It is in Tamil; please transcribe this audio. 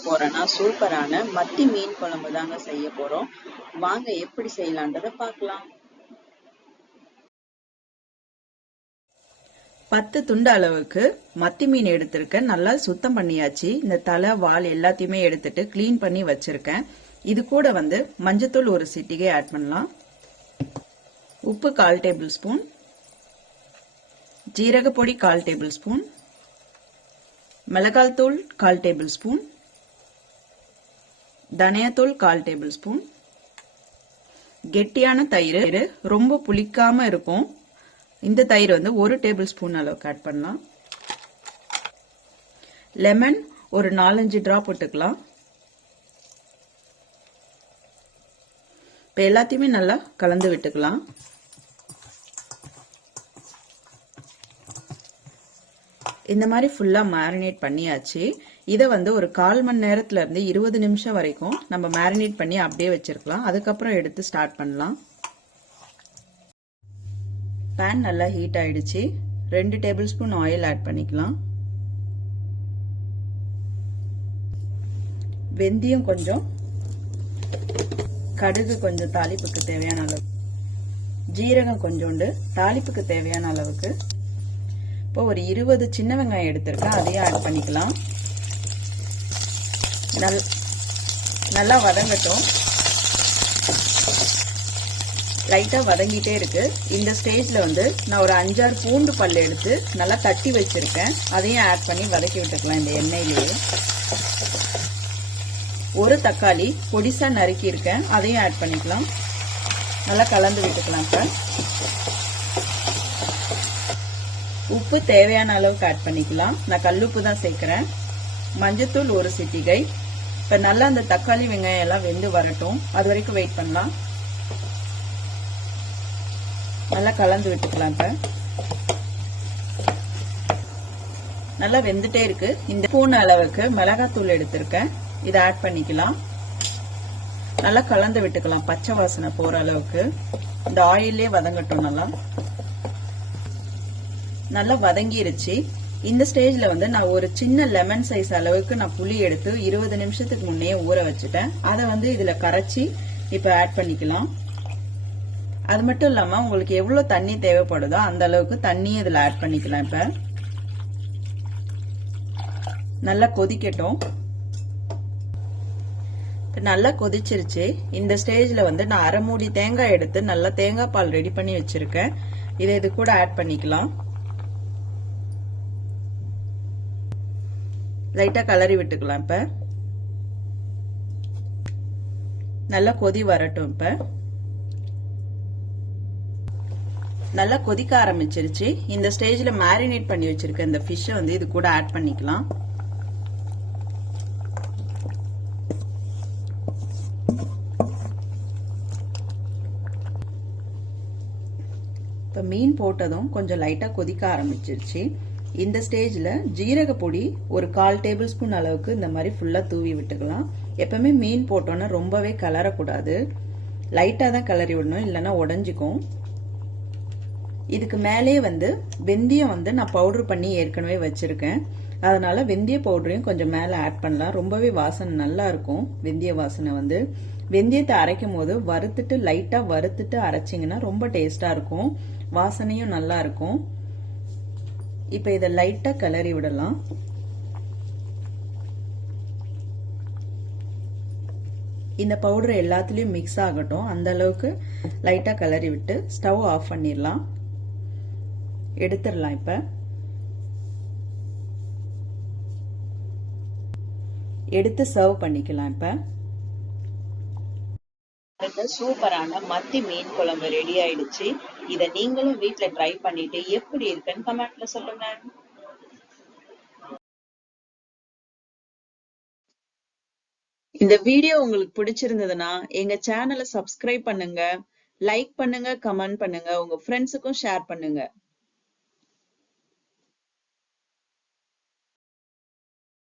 போறேன்னா சூப்பரான மத்தி மீன் குழம்பு தாங்க செய்ய போறோம். வாங்க எப்படி செய்யலான்றத பார்க்கலாம். 10 துண்டு அளவுக்கு மத்தி மீன் எடுத்திருக்கேன். நல்லா சுத்தம் பண்ணியாச்சு. இந்த தலை வால் எல்லாத்தையுமே எடுத்துட்டு கிளீன் பண்ணி வச்சிருக்கேன். இது கூட மஞ்சத்தூள் ஒரு சிட்டிகை ஆட் பண்ணலாம். உப்பு 1/4 டேபிள் ஸ்பூன், ஜீரக பொடி 1/4 டேபிள் ஸ்பூன், மிளகாய் தூள் 1/4 டேபிள் ஸ்பூன், தனியாத்தூள் 1/4 டேபிள் ஸ்பூன், கெட்டியான தயிர், ரொம்ப புளிக்காம இருக்கும் இந்த தயிர் 1 டேபிள் ஸ்பூன் அளவுக்கு ஆட் பண்ணலாம். லெமன் ஒரு 4-5 டிராப் போட்டுக்கலாம். இப்போ எல்லாத்தையுமே நல்லா கலந்து விட்டுக்கலாம். இந்த மாதிரி ஃபுல்லா மேரினேட் பண்ணியாச்சு. இதை ஒரு 1/4 மணி நேரத்துல இருந்து 20 நிமிஷம் வரைக்கும் நம்ம மேரினேட் பண்ணி அப்படியே வச்சிருக்கலாம். அதுக்கப்புறம் எடுத்து ஸ்டார்ட் பண்ணலாம். பேன் நல்லா ஹீட் ஆயிடுச்சு. 2 டேபிள் ஸ்பூன் ஆயில் ஆட் பண்ணிக்கலாம். வெந்தயம் கொஞ்சம், கடுகு கொஞ்சம் தாளிப்புக்கு தேவையான அளவு, ஜீரகம் கொஞ்சோண்டு தாளிப்புக்கு தேவையான அளவுக்கு. இப்போ ஒரு 20 சின்ன வெங்காயம் எடுத்திருக்கேன், அதையும் ஆட் பண்ணிக்கலாம். நல்லா வதங்கட்டும். லைட்டா வதங்கிட்டே இருக்கு. இந்த ஸ்டேஜ்ல நான் ஒரு 5-6 பூண்டு பல் எடுத்து நல்லா தட்டி வச்சிருக்கேன், அதையும் ஆட் பண்ணி வதக்கி விட்டுக்கலாம் இந்த எண்ணெயிலேயே. ஒரு தக்காளி பொடிசா நறுக்கி இருக்கேன், அதையும் ஆட் பண்ணிக்கலாம். நல்லா கலந்து விட்டுக்கலாம். இப்ப உப்பு தேவையான அளவுக்கு ஆட் பண்ணிக்கலாம். நான் கல்லுப்பு தான் சேர்க்கிறேன். மஞ்சத்தூள் ஒரு சிட்டிகை. இப்ப நல்லா அந்த தக்காளி வெங்காயம் எல்லாம் வெந்து வரட்டும், அது வரைக்கும் வெயிட் பண்ணலாம். நல்லா கலந்து விட்டுக்கலாம். இப்ப நல்லா வெந்துட்டே இருக்கு. இந்த ஸ்பூன் அளவுக்கு மிளகாத்தூள் எடுத்திருக்கேன், இதை ஆட் பண்ணிக்கலாம். நல்லா கலந்து விட்டுக்கலாம், பச்சை வாசனை போற அளவுக்கு. இந்த ஆயிலே வதங்கட்டும். நல்லா வதங்கிருச்சு. இந்த ஸ்டேஜ்ல நான் ஒரு சின்ன லெமன் சைஸ் அளவுக்கு நான் புளி எடுத்து 20 நிமிஷத்துக்கு முன்னே ஊற வச்சுட்டேன். அதை இதுல கரைச்சி இப்ப ஆட் பண்ணிக்கலாம். அது மட்டும் இல்லாம உங்களுக்கு எவ்வளவு தண்ணி தேவைப்படுதோ அந்த அளவுக்கு தண்ணி இதுல ஆட் பண்ணிக்கலாம். இப்ப நல்லா கொதிக்கட்டும். நல்லா கொதிச்சிருச்சு. இந்த ஸ்டேஜ்ல நான் அரை மூடி தேங்காய் எடுத்து நல்லா தேங்காய் பால் ரெடி பண்ணி வச்சிருக்கேன், இதை இது கூட ஆட் பண்ணிக்கலாம். லைட்டா கலரி விட்டுக்கலாம். இப்ப நல்லா கொதி வரட்டும். இப்ப நல்லா கொதிக்க ஆரம்பிச்சிருச்சு. இந்த ஸ்டேஜ்ல மேரினேட் பண்ணி வச்சிருக்க இந்த ஃபிஷ் இது கூட ஆட் பண்ணிக்கலாம். இப்ப மீன் போட்டதும் கொஞ்சம் லைட்டா கொதிக்க ஆரம்பிச்சிருச்சு. இந்த ஸ்டேஜ்ல ஜீரக பொடி ஒரு 1/4 டேபிள் ஸ்பூன் அளவுக்கு இந்த மாதிரி ஃபுல்லா தூவி விட்டுக்கலாம். எப்பவுமே மீன் போட்டோன்னா ரொம்பவே கலரக்கூடாது, லைட்டா தான் கலரி விடணும், இல்லைன்னா உடஞ்சிக்கும். இதுக்கு மேலே வெந்தயம் நான் பவுடர் பண்ணி ஏற்கனவே வச்சிருக்கேன், அதனால வெந்தய பவுடரையும் கொஞ்சம் மேல ஆட் பண்ணலாம். ரொம்பவே வாசனை நல்லா இருக்கும். வெந்தய வாசனை வெந்தயத்தை அரைக்கும் போது வறுத்துட்டு லைட்டா வறுத்துட்டு அரைச்சிங்கன்னா ரொம்ப டேஸ்டா இருக்கும், வாசனையும் நல்லா இருக்கும். இப்ப இதை லைட்டா கிளறி விடலாம். இந்த பவுடர் எல்லாத்துலயும் மிக்ஸ் ஆகட்டும், அந்த அளவுக்கு லைட்டா கிளறி விட்டு ஸ்டவ் ஆஃப் பண்ணிடலாம். எடுத்துடலாம். இப்ப எடுத்து சர்வ் பண்ணிக்கலாம். இப்ப சூப்பரான மத்தி மீன் குழம்பு ரெடி ஆயிடுச்சு. இத நீங்களும் வீட்ல ட்ரை பண்ணிட்டு எப்படி இருக்குன்னு கமெண்ட்ல சொல்லுங்க. இந்த வீடியோ உங்களுக்கு பிடிச்சிருந்ததுன்னா எங்க சேனலை சப்ஸ்கிரைப் பண்ணுங்க, லைக் பண்ணுங்க, கமெண்ட் பண்ணுங்க, உங்க ஃப்ரெண்ட்ஸுக்கும் ஷேர் பண்ணுங்க.